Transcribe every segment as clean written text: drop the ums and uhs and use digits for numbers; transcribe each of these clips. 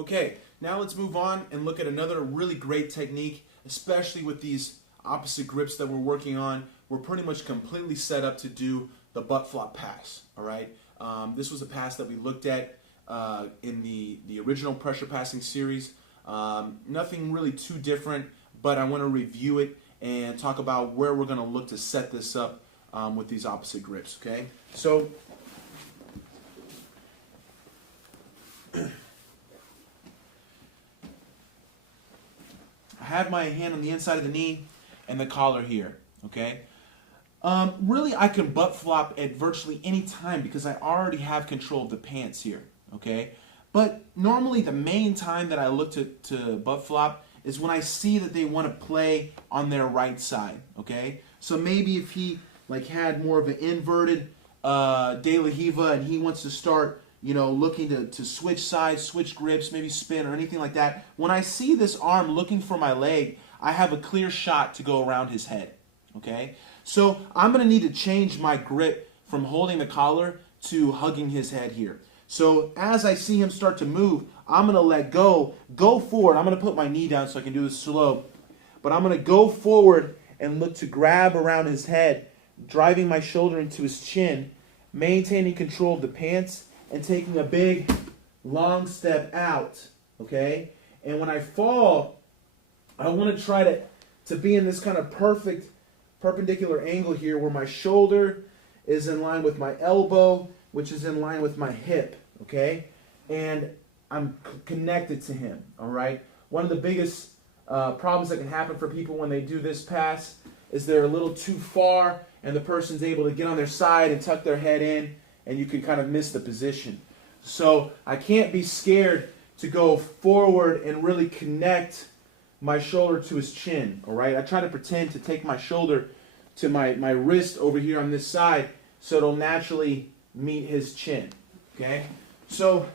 Okay, now let's move on and look at another really great technique, especially with these opposite grips that we're working on. We're pretty much completely set up to do the butt flop pass, all right? This was a pass that we looked at in the original pressure passing series. Nothing really too different, but I want to review it and talk about where we're going to look to set this up with these opposite grips, okay? So, I have my hand on the inside of the knee and the collar here, okay? Really, I can butt flop at virtually any time because I already have control of the pants here, okay? But normally the main time that I look to butt flop is when I see that they want to play on their right side, okay? So maybe if he like had more of an inverted De La Hiva and he wants to start, you know, looking to switch sides, switch grips, maybe spin or anything like that, when I see this arm looking for my leg, I have a clear shot to go around his head, okay? So I'm going to need to change my grip from holding the collar to hugging his head here. So as I see him start to move, I'm going to let go forward. I'm going to put my knee down so I can do this slow. But I'm going to go forward and look to grab around his head, driving my shoulder into his chin, maintaining control of the pants, and taking a big, long step out, okay? And when I fall, I want to try to be in this kind of perfect perpendicular angle here where my shoulder is in line with my elbow, which is in line with my hip, okay? And I'm connected to him, all right? One of the biggest problems that can happen for people when they do this pass is they're a little too far and the person's able to get on their side and tuck their head in, and you can kind of miss the position. So I can't be scared to go forward and really connect my shoulder to his chin, all right? I try to pretend to take my shoulder to my wrist over here on this side so it'll naturally meet his chin, okay? So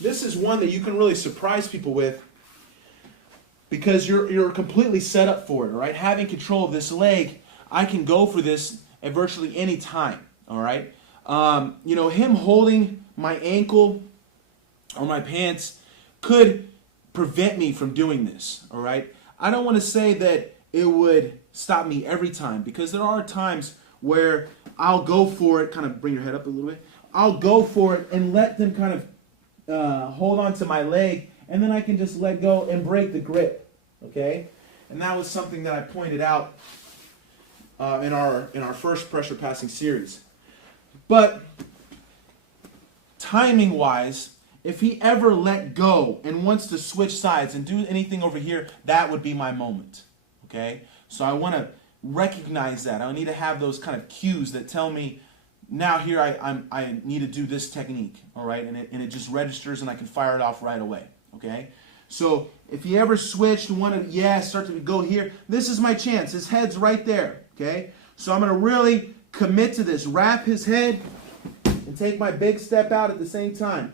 this is one that you can really surprise people with because you're completely set up for it, all right? Having control of this leg, I can go for this at virtually any time, all right? You know, him holding my ankle or my pants could prevent me from doing this, all right? I don't want to say that it would stop me every time because there are times where I'll go for it, kind of bring your head up a little bit, I'll go for it and let them kind of hold on to my leg, and then I can just let go and break the grip, okay? And that was something that I pointed out in our first pressure passing series. But timing-wise, if he ever let go and wants to switch sides and do anything over here, that would be my moment, okay? So I want to recognize that. I need to have those kind of cues that tell me, now here I need to do this technique, all right? And it just registers and I can fire it off right away, okay? So if he ever switched and wanted, start to go here, this is my chance. His head's right there, okay? So I'm going to really commit to this. Wrap his head and take my big step out at the same time.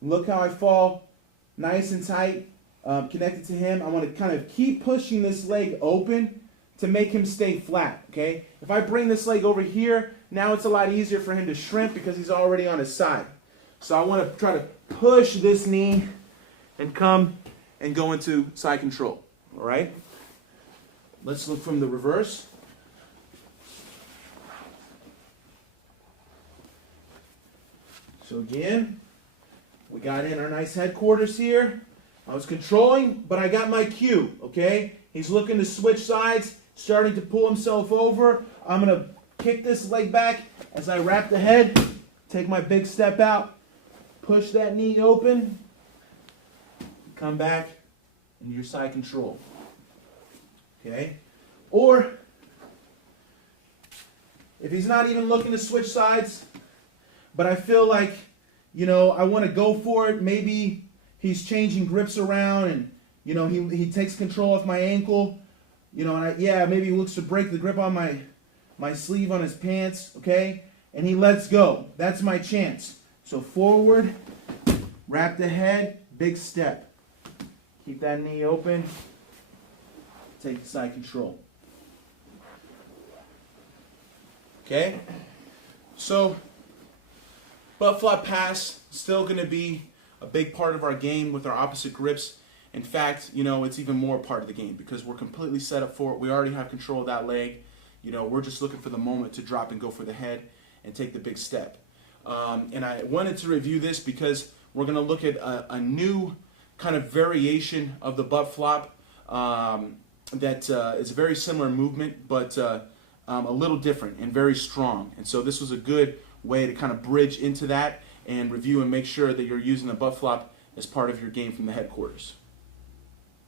Look how I fall nice and tight, connected to him. I want to kind of keep pushing this leg open to make him stay flat, okay? If I bring this leg over here, now it's a lot easier for him to shrimp because he's already on his side. So I want to try to push this knee and come and go into side control, all right? Let's look from the reverse. So again, we got in our nice headquarters here. I was controlling, but I got my cue, okay? He's looking to switch sides, starting to pull himself over. I'm going to kick this leg back as I wrap the head, take my big step out, push that knee open, come back into your side control, okay? Or, if he's not even looking to switch sides, but I feel like, you know, I want to go for it. Maybe he's changing grips around and, you know, he takes control of my ankle. You know, and maybe he looks to break the grip on my sleeve on his pants, okay? And he lets go. That's my chance. So forward, wrap the head, big step. Keep that knee open. Take side control. Okay? So butt flop pass, still going to be a big part of our game with our opposite grips. In fact, you know, it's even more part of the game because we're completely set up for it. We already have control of that leg. You know, we're just looking for the moment to drop and go for the head and take the big step. And I wanted to review this because we're going to look at a new kind of variation of the butt flop that is a very similar movement, but a little different and very strong. And so this was a good way to kind of bridge into that and review and make sure that you're using the butt flop as part of your game from the headquarters.